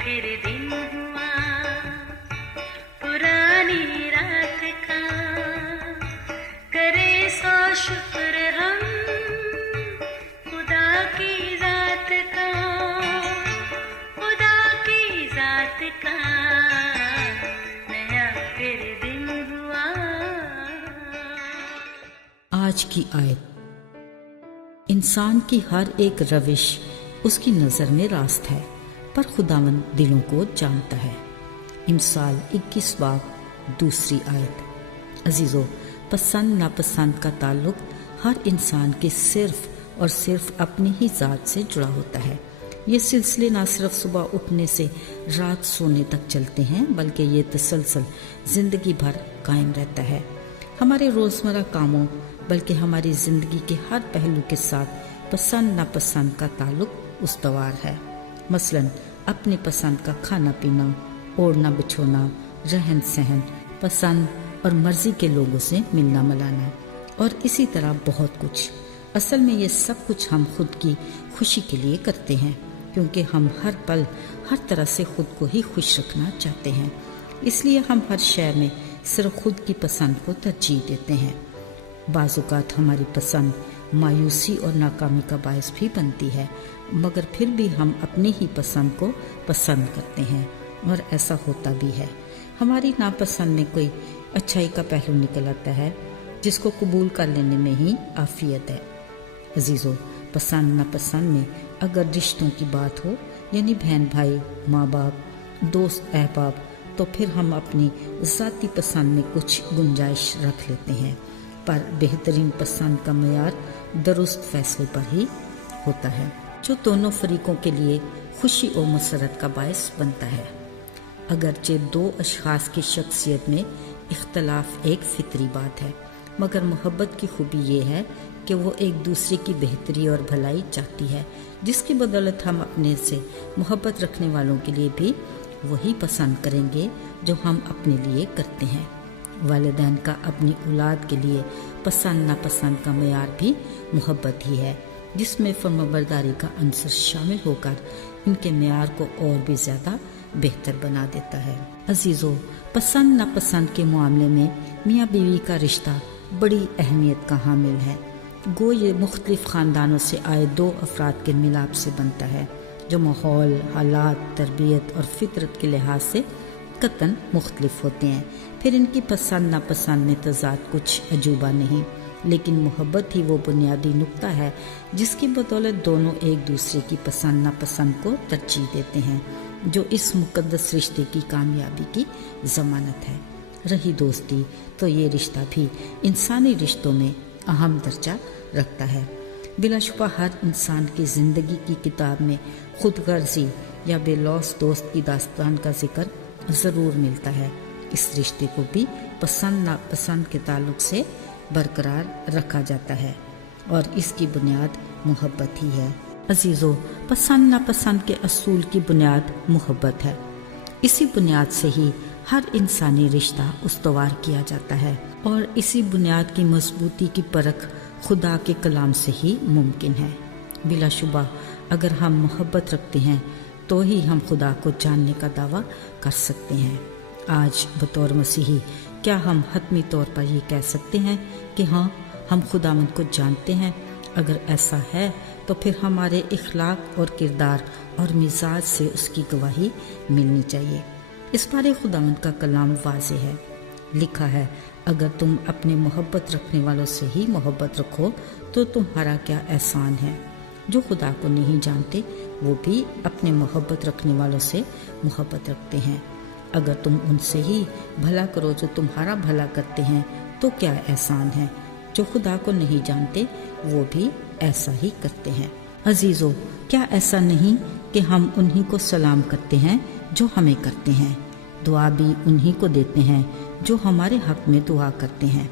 फिर दिन हुआ पुरानी रात का, करे सो शुक्र हम खुदा की जात का, खुदा की जात का, नया फिर दिन हुआ। आज की आयत। इंसान की हर एक रविश उसकी नज़र में रास्त है, पर खुदावंद दिलों को जानता है। इमसाल 21 बाब 2 आयत। अजीज़ों, पसंद नापसंद का ताल्लुक हर इंसान के सिर्फ और सिर्फ अपनी ही ज़ात से जुड़ा होता है। ये सिलसिले ना सिर्फ सुबह उठने से रात सोने तक चलते हैं, बल्कि ये तसलसल ज़िंदगी भर कायम रहता है। हमारे रोज़मर्रा कामों बल्कि हमारी ज़िंदगी के हर पहलू के साथ पसंद नापसंद का ताल्लुक उसतवार है। मसलन अपनी पसंद का खाना पीना, ओढ़ना बिछोना, रहन सहन, पसंद और मर्जी के लोगों से मिलना मिलाना और इसी तरह बहुत कुछ। असल में ये सब कुछ हम खुद की खुशी के लिए करते हैं, क्योंकि हम हर पल हर तरह से खुद को ही खुश रखना चाहते हैं। इसलिए हम हर शय में सिर्फ खुद की पसंद को तरजीह देते हैं। बाज़-औक़ात हमारी पसंद मायूसी और नाकामी का बायस भी बनती है, मगर फिर भी हम अपनी ही पसंद को पसंद करते हैं और ऐसा होता भी है। हमारी नापसंद में कोई अच्छाई का पहलू निकल आता है जिसको कबूल कर लेने में ही आफियत है। अजीज़ों, पसंद नापसंद में अगर रिश्तों की बात हो, यानी बहन भाई, माँ बाप, दोस्त अहबाब, तो फिर हम अपनी ज़ाती पसंद में कुछ गुंजाइश रख लेते हैं, पर बेहतरीन पसंद का मयार दुरुस्त फैसले पर ही होता है, जो दोनों फरीकों के लिए खुशी और मसरत का बायस बनता है। अगरचे दो अशख़ास की शख्सियत में इख्तलाफ एक फितरी बात है, मगर मोहब्बत की खूबी ये है कि वो एक दूसरे की बेहतरी और भलाई चाहती है, जिसकी बदौलत हम अपने से मोहब्बत रखने वालों के लिए भी वही पसंद करेंगे जो हम अपने लिए करते हैं। वालिदैन का अपनी औलाद के लिए पसंद नापसंद का मयार भी मोहब्बत ही है, जिसमें फर्माबरदारी का अंसर शामिल होकर इनके मयार को और भी ज़्यादा बेहतर बना देता है। अजीज़ों, पसंद नापसंद के मामले में मियाँ बीवी का रिश्ता बड़ी अहमियत का हामिल है। गो ये मुख्तलिफ ख़ानदानों से आए दो अफराद के मिलाप से बनता है, जो माहौल, हालात, तरबियत और फितरत के लिहाज से कतन मुख्तलिफ होते हैं। फिर इनकी पसंद नापसंद में तज़ाद कुछ अजूबा नहीं, लेकिन मोहब्बत ही वो बुनियादी नुक्ता है जिसकी बदौलत दोनों एक दूसरे की पसंद नापसंद को तरजीह देते हैं, जो इस मुक़द्दस रिश्ते की कामयाबी की ज़मानत है। रही दोस्ती, तो ये रिश्ता भी इंसानी रिश्तों में अहम दर्जा रखता है। बिलाशुबा हर इंसान की ज़िंदगी की किताब में खुद गर्जी या बेलौस दोस्त की दास्तान का जिक्र ज़रूर मिलता है। इस रिश्ते को भी पसंद नापसंद के ताल्लुक से बरकरार रखा जाता है और इसकी बुनियाद मोहब्बत ही है। अजीज़ों, पसंद नापसंद के असूल की बुनियाद मोहब्बत है। इसी बुनियाद से ही हर इंसानी रिश्ता उस्तवार किया जाता है और इसी बुनियाद की मजबूती की परख खुदा के कलाम से ही मुमकिन है। बिलाशुबा अगर हम मोहब्बत रखते हैं तो ही हम खुदा को जानने का दावा कर सकते हैं। आज बतौर मसीही क्या हम हतमी तौर पर ये कह सकते हैं कि हाँ, हम खुदावंद को जानते हैं? अगर ऐसा है तो फिर हमारे इखलाक और किरदार और मिजाज से उसकी गवाही मिलनी चाहिए। इस बारे खुदावंद का कलाम वाज़े है। लिखा है, अगर तुम अपने मोहब्बत रखने वालों से ही मोहब्बत रखो तो तुम्हारा क्या एहसान है। जो खुदा को नहीं जानते वो भी अपने मोहब्बत रखने वालों से मोहब्बत रखते हैं। अगर तुम उनसे ही भला करो जो तुम्हारा भला करते हैं तो क्या एहसान है। जो खुदा को नहीं जानते वो भी ऐसा ही करते हैं। अजीज़ों, क्या ऐसा नहीं कि हम उन्हीं को सलाम करते हैं जो हमें करते हैं, दुआ भी उन्हीं को देते हैं जो हमारे हक में दुआ करते हैं,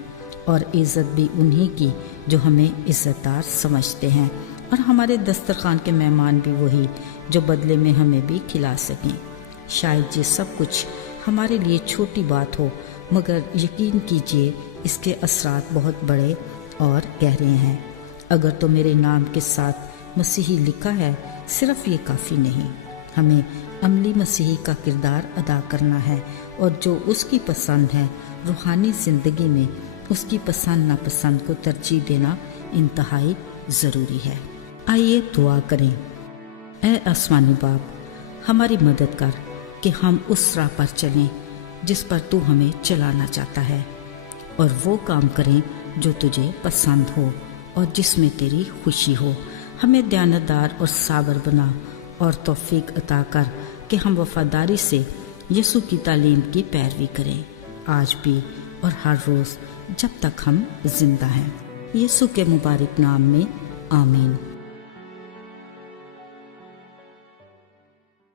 और इज़्ज़त भी उन्हीं की जो हमें इज़्ज़तदार समझते हैं, और हमारे दस्तरखान के मेहमान भी वही जो बदले में हमें भी खिला सकें। शायद ये सब कुछ हमारे लिए छोटी बात हो, मगर यकीन कीजिए इसके असरात बहुत बड़े और गहरे हैं। अगर तो मेरे नाम के साथ मसीही लिखा है, सिर्फ ये काफ़ी नहीं, ہمیں عملی مسیحی کا کردار ادا کرنا ہے اور جو اس کی پسند ہے روحانی زندگی میں اس کی پسند ناپسند کو ترجیح دینا انتہائی ضروری ہے۔ آئیے دعا کریں۔ اے آسمانی باپ، ہماری مدد کر کہ ہم اس راہ پر چلیں جس پر تو ہمیں چلانا چاہتا ہے، اور وہ کام کریں جو تجھے پسند ہو اور جس میں تیری خوشی ہو۔ ہمیں دیانتدار اور صابر بنا اور توفیق عطا کر کہ ہم وفاداری سے یسوع کی تعلیم کی پیروی کریں، آج بھی اور ہر روز جب تک ہم زندہ ہیں۔ یسوع کے مبارک نام میں آمین۔